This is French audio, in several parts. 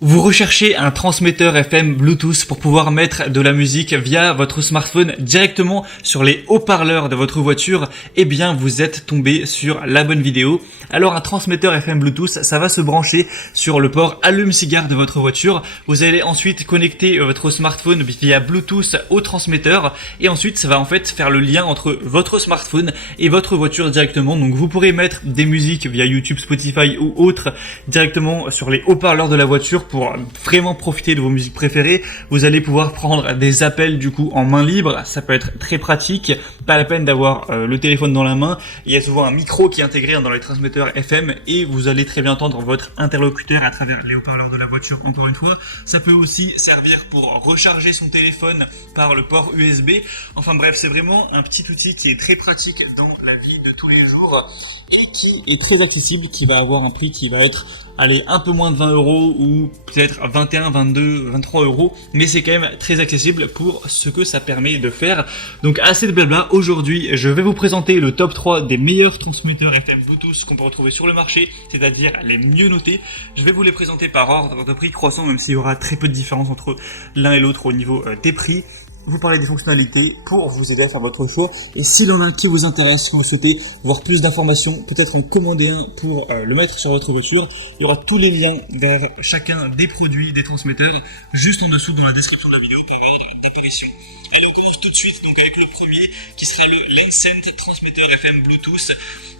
Vous recherchez un transmetteur FM Bluetooth pour pouvoir mettre de la musique via votre smartphone directement sur les haut-parleurs de votre voiture? Eh bien, vous êtes tombé sur la bonne vidéo. Alors, un transmetteur FM Bluetooth, ça va se brancher sur le port allume-cigare de votre voiture. Vous allez ensuite connecter votre smartphone via Bluetooth au transmetteur et ensuite, ça va en fait faire le lien entre votre smartphone et votre voiture directement. Donc, vous pourrez mettre des musiques via YouTube, Spotify ou autres directement sur les haut-parleurs de la voiture pour vraiment profiter de vos musiques préférées. Vous allez pouvoir prendre des appels du coup en main libre, ça peut être très pratique, pas la peine d'avoir le téléphone dans la main. Il y a souvent un micro qui est intégré dans les transmetteurs FM et vous allez très bien entendre votre interlocuteur à travers les haut-parleurs de la voiture. Encore une fois, ça peut aussi servir pour recharger son téléphone par le port USB. Enfin bref, c'est vraiment un petit outil qui est très pratique dans la vie de tous les jours et qui est très accessible, qui va avoir un prix qui va être un peu moins de 20 € ou peut-être 21, 22, 23 €, mais c'est quand même très accessible pour ce que ça permet de faire. Donc assez de blabla, aujourd'hui je vais vous présenter le top 3 des meilleurs transmetteurs FM Bluetooth qu'on peut retrouver sur le marché, c'est-à-dire les mieux notés. Je vais vous les présenter par ordre de prix croissant, même s'il y aura très peu de différence entre l'un et l'autre au niveau des prix. Vous parlez des fonctionnalités pour vous aider à faire votre choix. Et s'il y en a un qui vous intéresse, que vous souhaitez voir plus d'informations, peut-être en commander un pour le mettre sur votre voiture, il y aura tous les liens vers chacun des produits, des transmetteurs, juste en dessous dans la description de la vidéo par ordre d'apparition. Allez, on commence tout de suite donc avec le premier qui sera le Lancent transmetteur FM Bluetooth.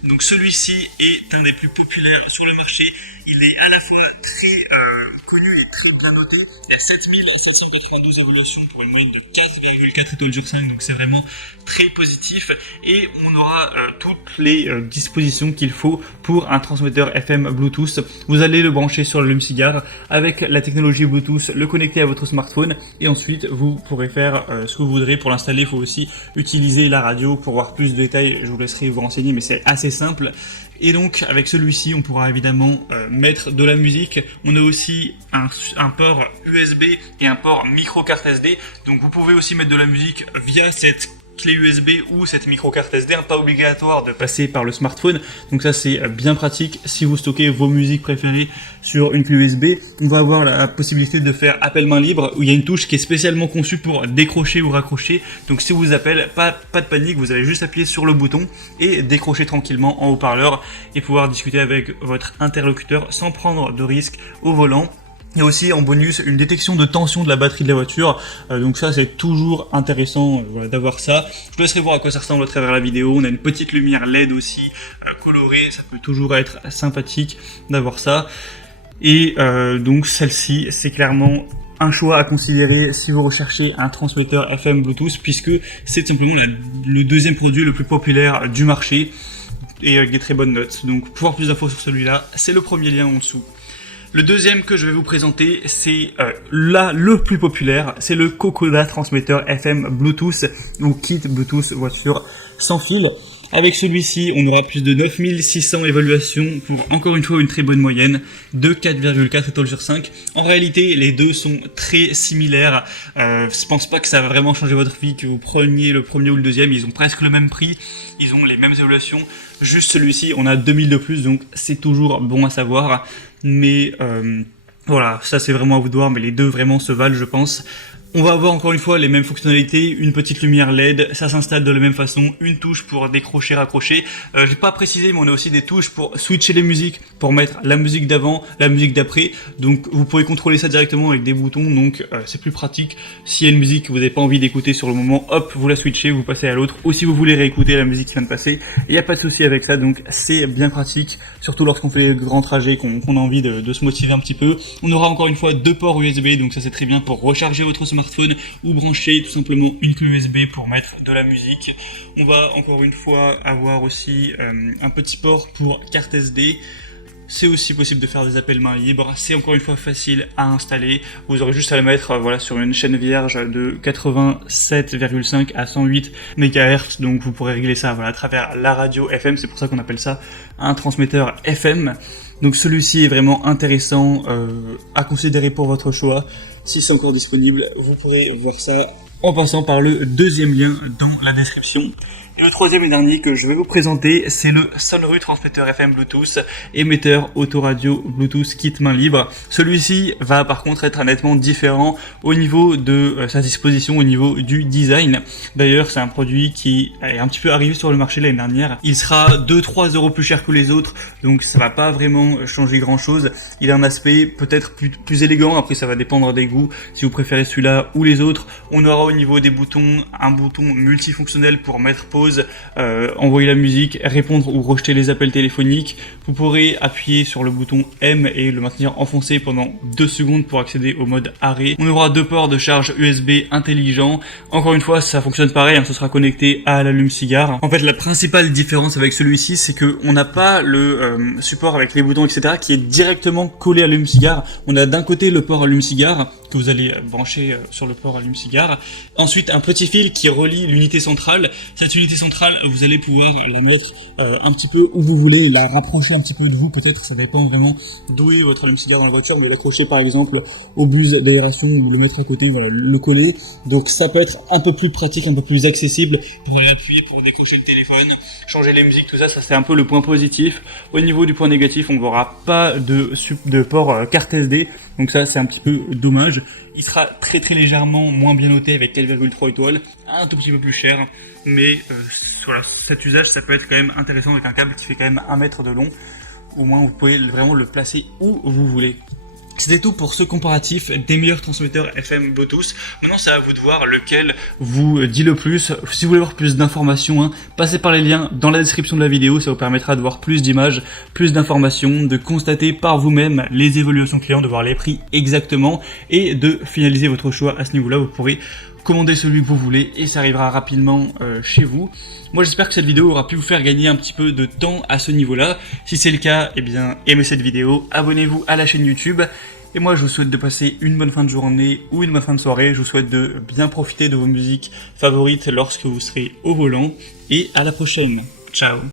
Donc celui-ci est un des plus populaires sur le marché. Il est à la fois très connu et très bien noté. Il y a 7792 évaluations pour une moyenne de 4,4 étoiles sur 5, donc c'est vraiment très positif. Et on aura toutes les dispositions qu'il faut pour un transmetteur FM Bluetooth. Vous allez le brancher sur l'allume-cigare avec la technologie Bluetooth, le connecter à votre smartphone et ensuite vous pourrez faire ce que vous voudrez. Pour l'installer, il faut aussi utiliser la radio. Pour voir plus de détails, je vous laisserai vous renseigner, mais c'est assez simple. Et donc avec celui-ci on pourra évidemment mettre de la musique. On a aussi un port USB et un port micro carte SD, donc vous pouvez aussi mettre de la musique via cette clé USB ou cette micro carte SD, pas obligatoire de passer par le smartphone. Donc ça c'est bien pratique si vous stockez vos musiques préférées sur une clé USB. On va avoir la possibilité de faire appel main libre où il y a une touche qui est spécialement conçue pour décrocher ou raccrocher. Donc si vous appelez, pas de panique, vous allez juste appuyer sur le bouton et décrocher tranquillement en haut-parleur et pouvoir discuter avec votre interlocuteur sans prendre de risque au volant. Il y a aussi en bonus une détection de tension de la batterie de la voiture, donc ça c'est toujours intéressant d'avoir ça. Je vous laisserai voir à quoi ça ressemble à travers la vidéo. On a une petite lumière LED aussi colorée, ça peut toujours être sympathique d'avoir ça. Et donc celle-ci c'est clairement un choix à considérer si vous recherchez un transmetteur FM Bluetooth, puisque c'est simplement le deuxième produit le plus populaire du marché et avec des très bonnes notes. Donc pour avoir plus d'infos sur celui-là, c'est le premier lien en dessous. Le deuxième que je vais vous présenter, c'est le plus populaire, c'est le Kokoda transmetteur FM Bluetooth ou kit Bluetooth voiture sans fil. Avec celui-ci, on aura plus de 9600 évaluations pour encore une fois une très bonne moyenne de 4,4 étoiles sur 5. En réalité, les deux sont très similaires. Je pense pas que ça va vraiment changer votre vie, que vous preniez le premier ou le deuxième. Ils ont presque le même prix, ils ont les mêmes évaluations. Juste celui-ci, on a 2000 de plus, donc c'est toujours bon à savoir. Mais voilà, ça c'est vraiment à vous de voir, mais les deux vraiment se valent, je pense. On va avoir encore une fois les mêmes fonctionnalités, une petite lumière LED, ça s'installe de la même façon, une touche pour décrocher, raccrocher. J'ai pas précisé, mais on a aussi des touches pour switcher les musiques, pour mettre la musique d'avant, la musique d'après. Donc vous pourrez contrôler ça directement avec des boutons, donc c'est plus pratique. S'il y a une musique que vous n'avez pas envie d'écouter sur le moment, hop, vous la switchez, vous passez à l'autre. Ou si vous voulez réécouter la musique qui vient de passer, il n'y a pas de souci avec ça, donc c'est bien pratique, surtout lorsqu'on fait le grand trajet, qu'on a envie de se motiver un petit peu. On aura encore une fois deux ports USB, donc ça c'est très bien pour recharger votre smartphone ou brancher tout simplement une clé USB pour mettre de la musique. On va encore une fois avoir aussi un petit port pour carte SD. C'est aussi possible de faire des appels main libre, c'est encore une fois facile à installer. Vous aurez juste à le mettre sur une chaîne vierge de 87,5 à 108 MHz, donc vous pourrez régler ça à travers la radio FM, c'est pour ça qu'on appelle ça un transmetteur FM. Donc celui-ci est vraiment intéressant à considérer pour votre choix. Si c'est encore disponible, vous pourrez voir ça en passant par le deuxième lien dans la description. Et le troisième et dernier que je vais vous présenter, c'est le Sonru transmetteur FM Bluetooth, émetteur autoradio Bluetooth kit main libre. Celui-ci va par contre être nettement différent au niveau de sa disposition, au niveau du design. D'ailleurs, c'est un produit qui est un petit peu arrivé sur le marché l'année dernière. Il sera 2-3 euros plus cher que les autres, donc ça va pas vraiment changer grand chose. Il a un aspect peut-être plus élégant, après ça va dépendre des goûts, si vous préférez celui-là ou les autres. On aura au niveau des boutons un bouton multifonctionnel pour mettre pause, envoyer la musique, répondre ou rejeter les appels téléphoniques. Vous pourrez appuyer sur le bouton M et le maintenir enfoncé pendant 2 secondes pour accéder au mode arrêt. On aura 2 ports de charge USB intelligents. Encore une fois, ça fonctionne pareil, hein, ce sera connecté à l'allume-cigare. En fait, la principale différence avec celui-ci, c'est que on n'a pas le support avec les boutons, etc., qui est directement collé à l'allume-cigare. On a d'un côté le port allume-cigare que vous allez brancher sur le port allume-cigare. Ensuite, un petit fil qui relie l'unité centrale. Cette unité centrale, vous allez pouvoir la mettre un petit peu où vous voulez, la rapprocher un petit peu de vous, peut-être, ça dépend vraiment d'où est votre allume-cigare dans la voiture, mais l'accrocher par exemple au bus d'aération ou le mettre à côté, voilà, le coller. Donc ça peut être un peu plus pratique, un peu plus accessible pour aller appuyer, pour décrocher le téléphone, changer les musiques, tout ça, ça c'est un peu le point positif. Au niveau du point négatif, on n'aura pas de port carte SD, donc ça c'est un petit peu dommage. Il sera très légèrement moins bien noté avec 4,3 étoiles, un tout petit peu plus cher, mais voilà, cet usage ça peut être quand même intéressant avec un câble qui fait quand même 1 mètre de long. Au moins vous pouvez vraiment le placer où vous voulez. C'était tout pour ce comparatif des meilleurs transmetteurs FM Bluetooth. Maintenant, c'est à vous de voir lequel vous dit le plus. Si vous voulez voir plus d'informations, hein, passez par les liens dans la description de la vidéo. Ça vous permettra de voir plus d'images, plus d'informations, de constater par vous-même les évolutions clients, de voir les prix exactement et de finaliser votre choix à ce niveau-là. Vous pourrez commander celui que vous voulez et ça arrivera rapidement chez vous. Moi j'espère que cette vidéo aura pu vous faire gagner un petit peu de temps à ce niveau-là. Si c'est le cas, eh bien aimez cette vidéo, abonnez-vous à la chaîne YouTube. Et moi je vous souhaite de passer une bonne fin de journée ou une bonne fin de soirée. Je vous souhaite de bien profiter de vos musiques favorites lorsque vous serez au volant. Et à la prochaine. Ciao.